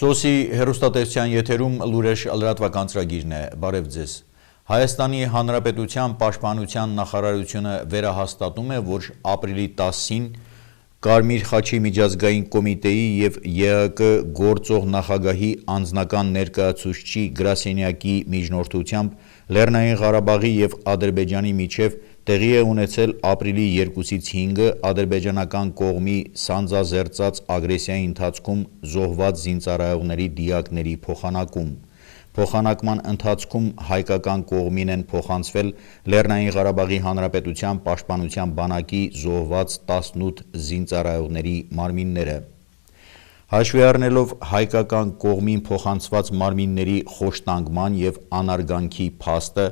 Սոսի հեռուստատեսության եթերում լուրեր լրատվական ծրագիրն է, բարև ձեզ։ Հայաստանի Հանրապետության Պաշտպանության նախարարությունը վերահաստատում է, որ ապրիլի 10-ին Կարմիր խաչի միջազգային կոմիտեի և ԵԱԿ գործող նախագահի անձնական ներկայացուցչի գրասենյակի միջնորդությամբ Լեռնային Ղարաբաղի և Ադրբեջանի միջև տեղի է ունեցել ապրիլի 2-ից 5-ը ադրբեջանական կողմի սանձազերծած ագրեսիայի ընթացքում զոհված զինծառայողների դիակների փոխանակում։ Փոխանակման ընթացքում հայկական կողմին են փոխանցվել Լեռնային Ղարաբաղի Հանրապետության Պաշտպանության բանակի զոհված 18 զինծառայողների մարմինները։ Հաշվի առնելով հայկական կողմին փոխանցված մարմինների խոշտանգման և անարգանքի փաստը,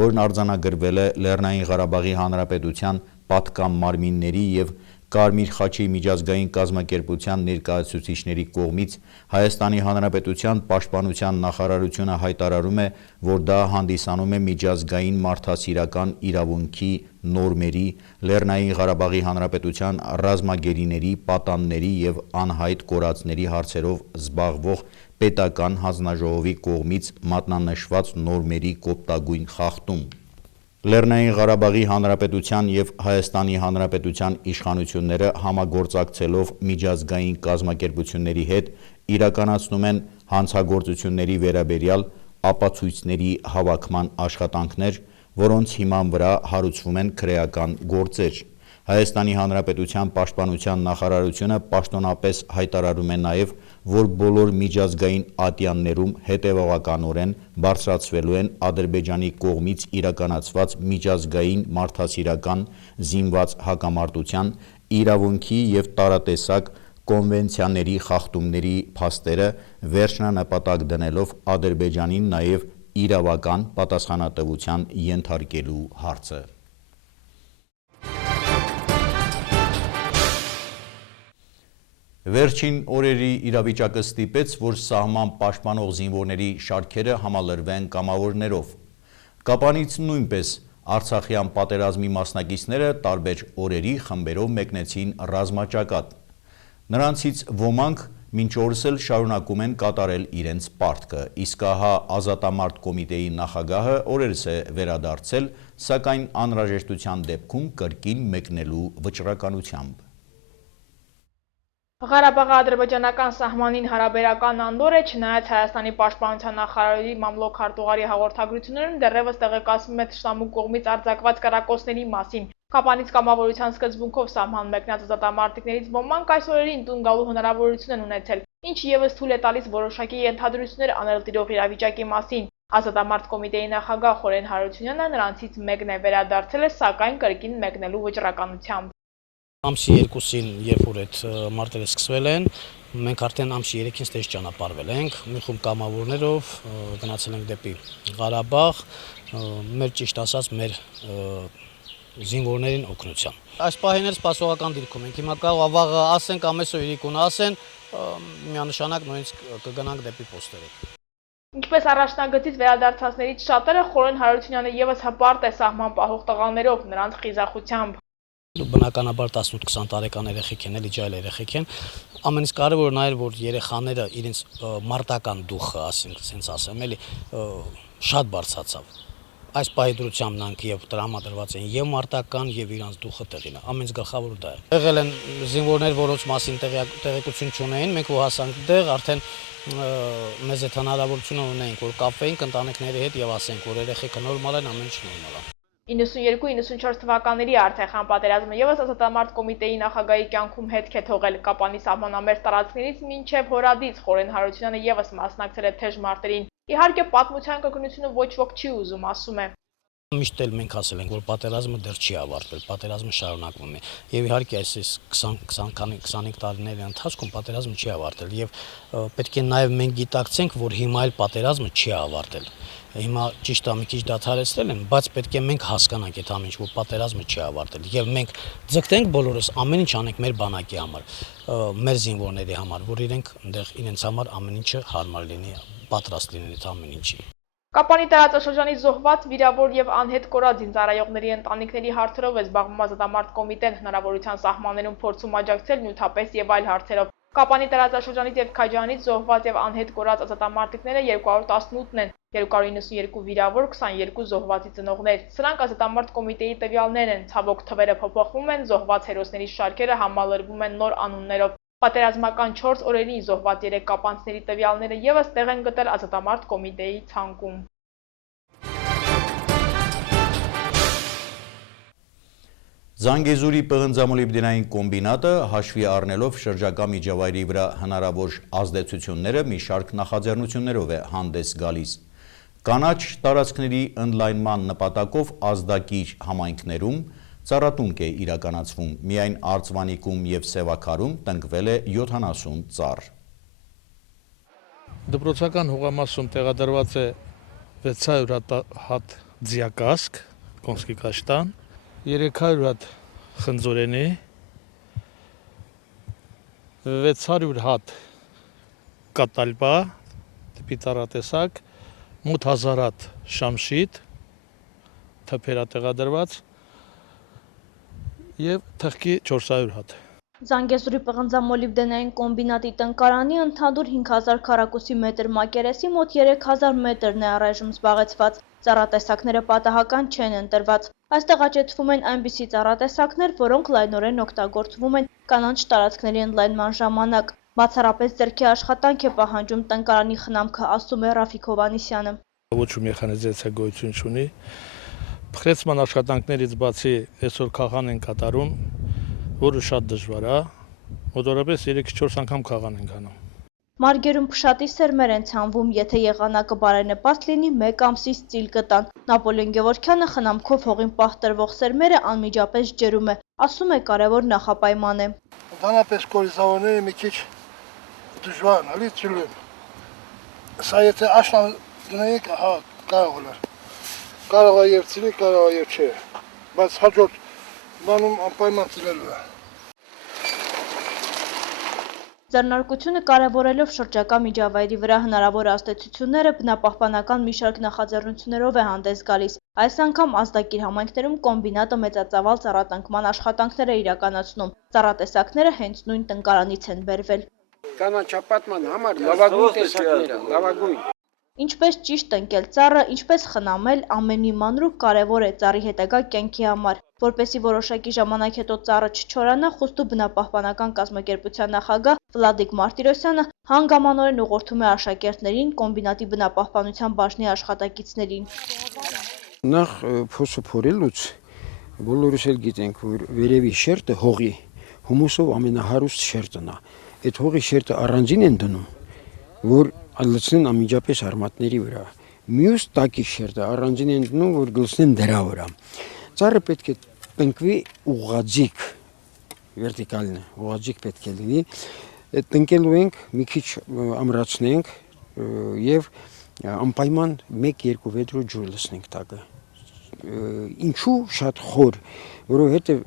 որն արձանագրվել է Լեռնային Ղարաբաղի Հանրապետության պատկան մարմինների և Կարմիր խաչի միջազգային կազմակերպության ներկայացուցիչների կողմից, Հայաստանի Հանրապետության Պաշտպանության նախարարությունը հայտարարում է, որ դա հանդիսանում է միջազգային մարդասիրական իրավունքի նորմերի, Լեռնային Ղարաբաղի Հանրապետության ռազմագերիների, պատանների և անհայտ կորածների հարցերով զբաղվող պետական հանձնաժողովի կողմից մատնանշված նորմերի կոպտագույն խախտում։ Լեռնային Ղարաբաղի Հանրապետության և Հայաստանի Հանրապետության իշխանությունները համագործակցելով միջազգային կազմակերպությունների հետ իրականացնում են հանցագործությունների վերաբերյալ ապացույցների հավաքման աշխատանքներ, որոնց հիման վրա հարուցվում են քրեական գործեր։ Հայաստանի Հանրապետության Պաշտպանության նախարարությունը պաշտոնապես հայտարարում է նաև, որ բոլոր միջազգային ատյաններում հետևողականորեն բարձրացվելու են Ադրբեջանի կողմից իրականացված միջազգային մարդասիրական զինված հակամարտության, իրավունքի և տարատեսակ կոնվենցիաների խախտումների փաստերը, վերջնանպատակ դնելով Ադրբեջանին նաև իրավական պատասխանատվության ենթարկելու հարցը։ Վերջին օրերի իրավիճակը ստիպեց, որ սահման պաշտպանող զինվորների շարքերը համալրվեն կամավորներով։ Կապանից նույնպես Արցախյան պատերազմի մասնակիցները տարբեր օրերի խմբերով մեկնեցին ռազմաճակատ։ Նրանցից ոմանք մինչ օրս էլ շարունակում են կատարել իրենց պարտքը, իսկ ահա Ազատամարտ կոմիտեի նախագահը օրերս է վերադարձել, սակայն անհրաժեշտության դեպքում կրկին մեկնելու վճռականությամբ։ Ղարաբաղի ադրբեջանական սահմանին հարաբերական անդորը, չնայած Հայաստանի պաշտպանության նախարարի մամլոք հարտուղարի հաղորդագրություններում դեռևս տեղեկացվում է թշնամու կողմից արձակված կրակոցների մասին։ Կապանից կամավորության սկզբունքով սահման մեկնած ազատամարտիկներից ոմանք այս օրերին տուն գալու հնարավորություն են ունեցել, ինչը ևս թույլ է տալիս որոշակի ենթադրություններ անել տիրող իրավիճակի մասին։ Ազատամարտ կոմիտեի նախագահ Խորեն Հարությունյանը նրանցից մեկն է վերադարձել է, սակայն կրկին մեկնելու վճռականությամբ։ Ամսի 2-ին, երբ որ այդ մարտերը սկսվել են, մենք արդեն ամսի 3-ին ստեж ճանապարհվել ենք, մի խումբ կամավորներով գնացել ենք դեպի Ղարաբաղ, մեր ճիշտ ասած մեր զինվորներին օգնությամբ։ Այս պահին էլ սպասողական դիրքում ենք, հիմա կարող վաղը ասենք, ամեսօ իրիկունը ասեն, միանշանակ նույնիսկ կգնանք դեպի պոստերը։ Ինչպես առաջնագծից վերադարձածներից շատերը, Խորեն Հարությունյանը ևս հպարտ է սահման պահող տղաներով, նրանց խիզախությամբ։ Բնականաբար 18-20 տարեկան երեխեք են, էլի ջայլ երեխեք են, ամենից կարևորն այն, որ երեխաները իրենց մարտական դուխը, ասենք, սենց ասեմ, էլի շատ բարձրացավ։ Այս պահի դրությամբ նրանք եւ տրամադրված են եւ մարտական եւ իրանց դուխը տեղին է, ամենից գլխավոր դա է։ Եղել են զինվորներ, որոնց մասին տեղեկություն չունեին, մենք ու հասանք դեղ, արդեն մեզ այդ հնարավորությունը ունեինք, որ կապվեինք ընտանիքների հետ եւ ասենք, որ երեխեքը նորմալ են, ամեն ինչ նորմալ է։ 92-94 թվականների Արցախյան պատերազմը ևս Ազատամարտ կոմիտեի նախագահի կյանքում հետք է թողել։ Կապանի սահմանամերձ տարածքներից մինչև Հորադից Խորեն Հարությունյանը ևս մասնակցել է թեժ մարտերին։ Իհարկե պատմության կրկնությունը ոչ ոք չի ուզում, ասում է։ Միշտ էլ մենք ասել ենք, որ պատերազմը դեռ չի ավարտվել, պատերազմը շարունակվում է։ Եվ իհարկե այս 20-25 տարիների ընթացքում պատերազմը չի ավարտել եւ պետք է նաեւ մենք գիտակցենք, որ հիմա էլ պատերազմը չի ավարտել։ Հիմա ճիշտ է մի քիչ դադարեցնել են, բայց պետք է մենք հասկանանք այդ ամեն ինչ, որ պատերազմը չի ավարտել եւ մենք ձգտենք բոլորս ամեն ինչ անենք մեր բանակի համար, մեր զինվորների համար, որ այնտեղ իրենց համար ամեն ինչը հարմար լինի, պատրաստ լինեն այդ ամեն ինչի։ Կապանի տարածաշրջանի զոհված, վիրավոր եւ անհետ կորած զինծառայողների ընտանիքների հարցերով է զբաղվում Ազատամարտ կոմիտեն, հնարավորության սահմաններում փորձում աջակցել նյութապես եւ այլ հարցերով։ Կապանի տարածաշրջանից եւ Քաջանից զոհված եւ անհետ կորած ազատամարտիկները 218-ն են, 292 վիրավոր, 22 զոհվածի ծնողներ։ Սրանք ազատամարտ կոմիտեի տվյալներն են, ցավոք թվերը փոփոխվում են, զոհված հերոսների շարքերը համալրվում են նոր անուններով։ Պատերազմական 4 օրերին զոհված 3 կապանցիների տվյալները եւս տեղ են գտել ազատամարտ կոմիտեի ցանկում։ Զանգեզուրի պղնձամոլիբդենային կոմբինատը հաշվի առնելով շրջակա միջավայրի վրա հնարավոր ազդեցությունները մի շարք նախաձեռնություններով է հանդես գալիս։ Կանաչ տարածքների ընդլայնման նպատակով ազդակիր համայնքներում ծառատունկ է իրականացվում, միայն Արծվանիկում եւ Սևաքարում տնկվել է 70 ծառ։ Դպրոցական հողամասում տեղադրված է 600 հատ ձիակասկ, կոնսկի կաշտան, 300 հատ խնձորենի, 600 հատ կատալպա, տիպի ծառատեսակ, 8000 հատ շամշիտ, թփերա տեղադրված եւ թղկի 400 հատ։ Զանգեզուրի պղնձամոլիբդենային կոմբինատի տնկարանի ընդհանուր 5000 քառակուսի մետր մակերեսի մոտ 3000 մետրն է առայժմ զբաղեցված։ Ծառատեսակները պատահական չեն ընտրված։ Այստեղ աճեցվում են այնպիսի ծառատեսակներ, որոնք լայնորեն օգտագործվում են կանաչ տարածքների ընդլայնման ժամանակ։ Բացառապես ձեռքի աշխատանք է պահանջում տնկարանի խնամքը, ասում է Ռաֆիկ Հովհաննիսյանը։ Ոչ մի մեխանիզացիա գոյություն չունի։ Փխրեցման աշխատանքներից բացի այսօր քաղան են կատարում, որը շատ դժվար է, մոտավորապես 3-4 անգամ քաղան ենք անում։ Մարգերում փշատի սերմեր են ցանվում, եթե եղանակը բարենպաստ լինի, 1 ամսից ծիլ կտան։ Նապոլեոն Գևորգյանը խնամքով հողին պահ սերմերը անմիջապես ջրում է, ասում է կարևոր նախապայման է։ Ընդհանրապես կորիզավորները մի քիչ դժվար են, էլի ծիլում։ Սա եթե աշնան դնեիք, հա, կարող է։ Կարող է եւ ծիլի, կարող է եւ չէ։ Բայց հաջորդ բանում անպայման ծիլելու է։ Ձեռնարկությունը կարևորելով շրջակա միջավայրի վրա հնարավոր ազդեցությունները բնապահպանական մի շարք նախաձեռնություններով է հանդես գալիս։ Այս անգամ ազդակիր համայնքներում կոմբինատը մեծածավալ ծառատնկման աշխատանքներ է իրականացնում։ Ծառատեսակները հենց նույն տնկարանից են բերվել։ Կանաչապատման համար լավագույն տեսակները, լավագույն։ Ինչպես ճիշտ ընկել ծառը, ինչպես խնամել, ամեն մի մանրուք կարևոր է ծառի հետագա կյանքի համար։ Որպեսզի որոշակի ժամանակ հետո ծառը չչորանա, Խուստու բնապահպանական կազմակերպության նախագահ Վլադիկ Մարտիրոսյանը հանգամանորեն ուղղորդում է աշակերտներին, կոմբինատի բնապահպանության բաժնի աշխատակիցներին։ Նախ փոսը փորելուց բոլորս էլ գիտենք, որ վերևի շերտը հողի հումուսով ամենահարուստ շերտն է։ Այդ հողի շերտը առանձին են դնում, որ լցնեն անմիջապես արմատների վրա։ Մյուս տակի շերտը առանձին են դնում, որ գլցնեն դրա վրա։ Ծառը պետք է տնկվի ուղղաձիգ, վերտիկալն է, ուղղաձիգ պետք է լինի։ Տնկելու ենք, մի քիչ ամրացնենք եւ անպայման 1-2 վեդրո ջուր լցնենք տակը։ Ինչու շատ խոր, որովհետեւ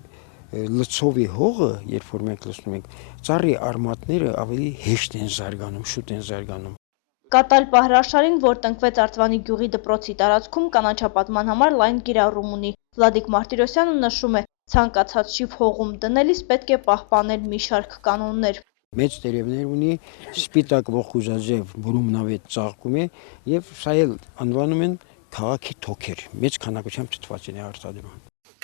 լցովի հողը, երբ որ մենք լցնում ենք, ծառի արմատները ավելի հեշտ են զարգանում, շուտ են զարգանում։ Կատալպա հրաշարին, որ տնկվեց Արծվանի գյուղի դպրոցի տարածքում, կանաչապատման համար լայն կիրառում ունի։ Վլադիկ Մարտիրոսյանը նշում է, ցանկացած շիվ հողում դնելիս պետք է պահպանել մի շարք կանոններ։ Մեծ տերևներ ունի, սպիտակ ողկուզաձև բուրումնավետ ծաղկում է եւ սա էլ անվանում են քաղաքի թոքեր։ Մեծ քանակությամբ թթվածին է արտադրում։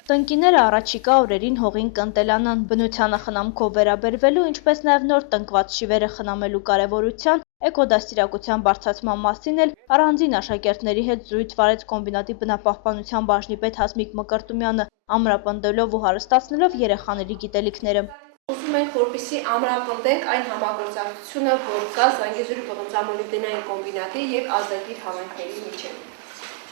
Տնկիները առաջիկա օրերին հողին կընտելանան, բնությանը խնամքով վերաբերվելու, ինչպես նաև նոր տնկված շիվերը խնամելու կարևորության, էկոդաստիարակության բարձրացման մասին էլ առանձին աշակերտների հետ զրույց վարեց կոմբինատի բնապահպանության բաժնի պետ Հասմիկ Մկրտումյանը, ամրապնդելով ու հարստացնելով երեխաների գիտելիքները։ Ուզում ենք, որպեսզի ամրապնդենք այն համագործակցությունը, որ կա Զանգեզուրի պղնձամոլիբդենային կոմբինատի եւ ազդակիր համայնքների միջեւ։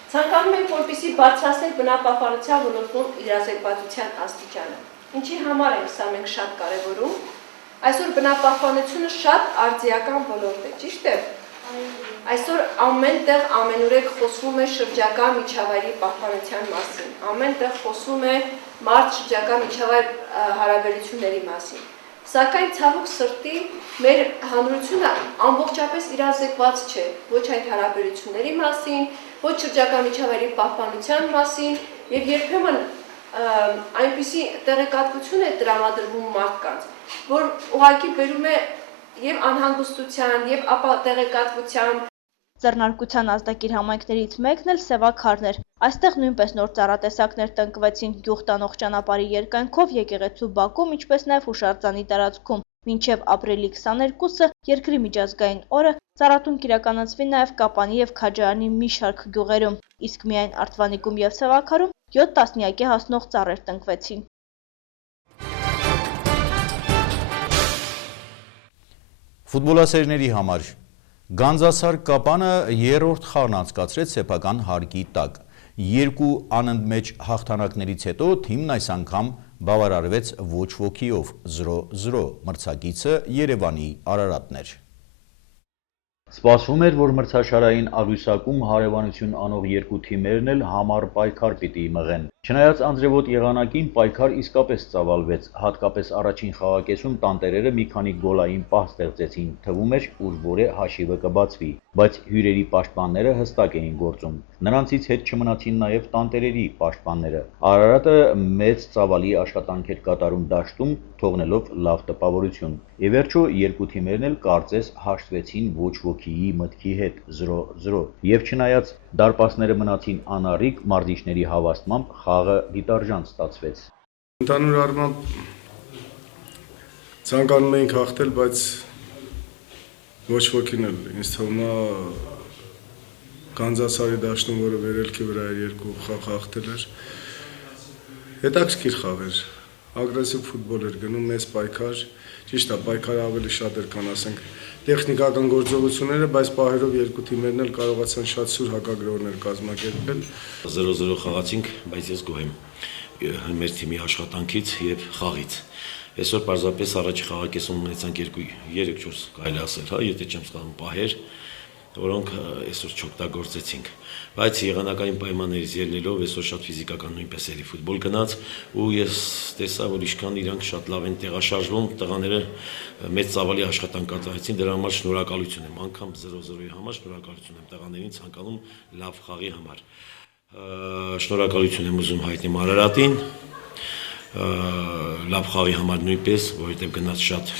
Ցանկանում ենք, որպեսզի բարձրացնենք բնապահպանության ոլորտում իրազեկվածության աստիճանը։ Ինչի համար է սա մենք շատ կարևորում։ Այսօր բնապահպանությունը շատ արձիական ոլորտ է, ճիշտ է։ Այսօր ամեն տեղ ամենուրեք խոսվում է շրջակա միջավայրի պահպանության մասին։ Ամեն տեղ խոսվում է մարդ շրջակա միջավայր հարաբերությունների մասին։ Սակայն ցավոք սրտի մեր հանրությունը ամբողջապես իրազեկված չէ ոչ այդ հարաբերությունների մասին, ոչ շրջակա միջավայրի պահպանության մասին եւ երբեմն այնպիսի տեղեկատվություն է տրամադրվում մարդկանց, որ ուղղակի բերում է եւ անհանգստության եւ ապա տեղեկատվության Ձեռնարկության ազդակիր համայնքներից մեկն էլ Սևաքարն էր։ Այստեղ նույնպես նոր ծառատեսակներ տնկվեցին գյուղ տանող ճանապարհի երկայնքով եկեղեցու բակում, ինչպես նաև հուշարձանի տարածքում։ Մինչև ապրիլի 22-ը երկրի միջազգային օրը ծառատուն կիրականացվի նաև Կապանի եւ Քաջարանի մի շարք գյուղերում, իսկ միայն Արտվանիկում եւ Սևաքարում 7 տասնյակի հասնող ծառեր տնկվեցին։ Ֆուտբոլասերների համար Գանձասար Կապանը երրորդ խաղն անցկացրեց սեփական հարկի տակ։ Երկու անընդմեջ հաղթանակներից հետո թիմն այս անգամ բավարարվեց ոչ ոքիով 0-0, մրցակիցը Երևանի Արարատն էր։ Սպասվում էր, որ մրցաշարային աղյուսակում հարևանություն անող երկու թիմերն էլ համառ պայքար պիտի մղեն։ Չնայած անձրևոտ եղանակին պայքար իսկապես ծավալվեց, հատկապես առաջին խաղակեսում տանտերերը մի քանի գոլային պահ ստեղծեցին, թվում էր ուր որե հաշիվը կբացվի, բայց հյուրերի պաշտպանները հստակ էին գործում։ Նրանցից հետ չմնացին նաև տանտերերի պաշտպանները։ Արարատը մեծ ծավալի աշխատանք էր կատարում դաշտում, թողնելով լավ տպավորություն։ Ի վերջո երկու թիմերն էլ կարծես հաշտվեցին ոչ ոքիի մտքի հետ 0-0, եւ չնայած դարպասները մնացին անառիկ, մարզիչների հավաստմամբ խաղը դիտարժան ստացվեց։ Ընդհանուր առմամբ ցանկանում էինք հաղթել, բայց ոչ ոքին էլ ինձ թվում է Գանձասարի դաշտում, որը վերելքի վրա էր երկու խաղ հաղթել էր, հետաքրքիր խաղ էր, ագրեսիվ ֆուտբոլ էր գնում, մեծ պայքար, ճիշտ է, պայքարը ավելի շատ էր, քան ասենք տեխնիկական գործողությունները, բայց պահերով երկու թիմերն էլ կարողացան շատ սուր հակագրողներ կազմակերպել։ 0-0 խաղացինք, բայց ես գոհ եմ մեր թիմի աշխատանքից եւ խաղից։ Այսօր պարզապես առաջի խաղակեսում ունեցանք 3-4 կարելի ասել, հա, եթե չեմ սխալվում, պահեր, որոնք այսօր չօգտագործեցինք, բայց եղանակային պայմաններից ելնելով այսօր շատ ֆիզիկական նույնպես էլի ֆուտբոլ գնաց ու ես տեսա, որ ինչքան իրանք շատ լավ են տեղաշարժվում, տղաները մեծ ծավալի աշխատանք կատարեցին, դրա համար շնորհակալություն եմ, անգամ 0-0-ի համար շնորհակալություն եմ տղաներին ցանկանում լավ խաղի համար։ Շնորհակալություն եմ ուզում հայտնել Արարատին, լավ խաղի համար նույնպես, որովհետև գնաց շատ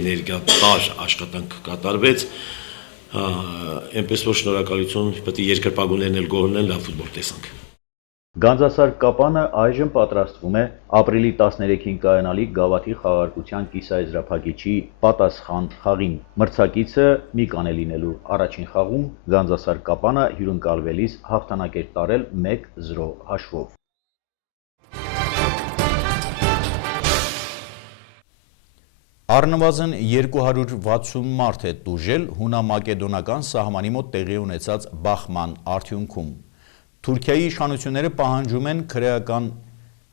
էներգիատար աշխատանք կատարվեց։ Այնպես որ շնորհակալություն, պետք է երկրպագուներն էլ գոհն լավ ֆուտբոլ տեսանք։ Գանձասար Կապանը այժմ պատրաստվում է ապրիլի 13-ին կայանալիք Գավաթի խաղարկության կիսաեզրափակիչի պատասխան խաղին։ Մրցակիցը Միկան է լինելու։ Առաջին խաղում Գանձասար Կապանը հյուրընկալվելիս հաղթանակ էր տարել 1-0 հաշվով։ Առնվազն 260 մարդ է տուժել հունա-մակեդոնական սահմանի մոտ տեղի ունեցած բախման արդյունքում։ Թուրքիայի իշխանությունները պահանջում են քրեական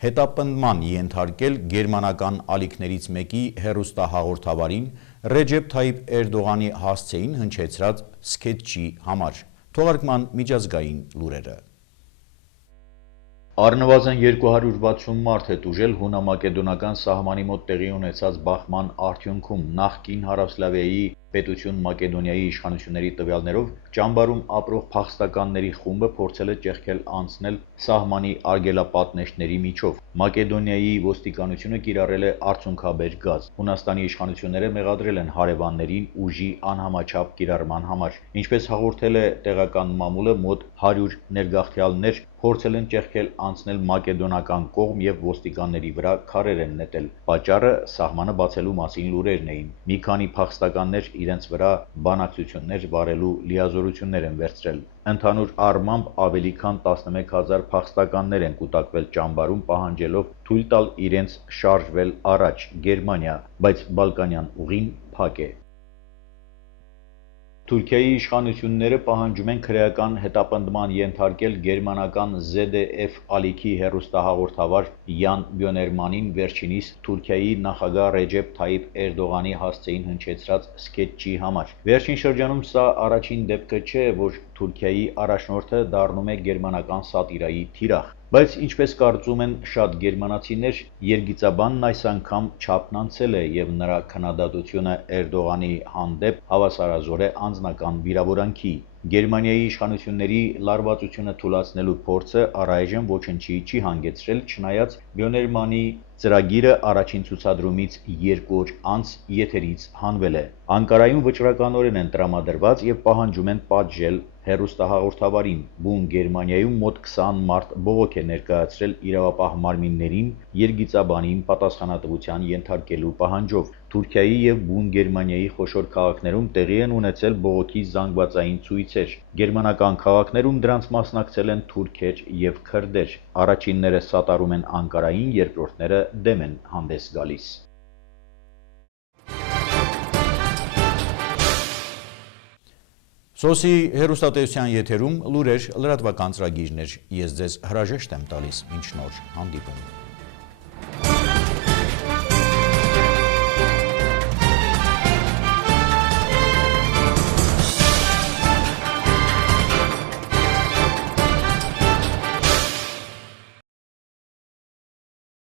հետապնդման ենթարկել գերմանական ալիքներից մեկի հեռուստահաղորդավարին Ռեջեփ Թայիփ Էրդողանի հասցեին հնչեցրած սկեթչի համար։ Թողարկման միջազգային լուրերը։ Առնվազն 260 մարդ է տուժել հունա-մակեդոնական սահմանի մոտ տեղի ունեցած բախման արդյունքում։ Նախկին Հարավսլավիայի պետություն Մակեդոնիայի իշխանությունների տվյալներով ճամբարում ապրող փախստականների խումբը փորձել է ճեղքել անցնել սահմանի արգելապատնեշների միջով։ Մակեդոնիայի ոստիկանությունը կիրառել է արցունքաբեր գազ։ Հունաստանի իշխանությունները մեղադրել են հարևաններին ուժի անհամաչափ կիրառման համար։ Ինչպես հաղորդել է տեղական մամուլը, մոտ 100 ներգաղթյալներ փորձել են ճեղքել անցնել մակեդոնական կողմ եւ ոստիկանների վրա քարեր են նետել։ Պատճառը սահմանը բացելու մասին լուրերն էին։ Մի քանի փախստականներ իրենց վրա բանակցություններ վարելու լիազորություններ են վերցրել։ Ընդհանուր առմամբ ավելի քան 11000 փախստականներ են կուտակվել ճամբարում, պահանջելով թույլ տալ իրենց շարժվել առաջ Գերմանիա, բայց բալկանյան ուղին փակ է։ Թուրքիայի իշխանությունները պահանջում են քրեական հետապնդման ենթարկել գերմանական ZDF ալիքի հեռուստահաղորդավար Յան Բյոներմանին վերջինիս Թուրքիայի նախագահ Ռեջեփ Թայիփ Էրդողանի հասցեին հնչեցրած սկեթչի համար։ Վերջին շրջանում սա առաջին դեպքը չէ, որ Թուրքիայի առաջնորդը դառնում է գերմանական սատիրայի թիրախ։ Բայց ինչպես կարծում են շատ գերմանացիներ, երգիծաբանն այս անգամ չափն անցել է եւ նրա քննադատությունը Էրդողանի հանդեպ հավասարազոր է անձնական վիրավորանքի։ Գերմանիայի իշխանությունների լարվածությունը թուլացնելու փորձը առայժմ ոչնչի չի հանգեցրել, չնայած Բյոներմանի ծրագիրը առաջին ցուցադրումից 2 օր անց եթերից հանվել է։ Անկարայում վճռականորեն են տրամադրված եւ պահանջում են պատժել հեռուստահաղորդավարին։ Բուն Գերմանիայում մոտ 20 մարդ բողոք է ներկայացրել իրավապահ մարմիններին երգիծաբանին պատասխանատվության ենթարկելու պահանջով։ Թուրքիայի եւ Բուն Գերմանիայի խոշոր քաղաքներում տեղի են ունեցել բողոքի զանգվածային ցույցեր։ Գերմանական քաղաքներում դրանց մասնակցել են թուրքեր եւ քրդեր։ Առաջինները սատարում են Անկարային, երկրորդները դեմ են հանդես գալիս։ Սոսի հեռուստատեսության եթերում լուրեր, լրատվական ծրագիրներ։ Ես ձեզ հրաժեշտ եմ տալիս, մինչ նոր հանդիպում։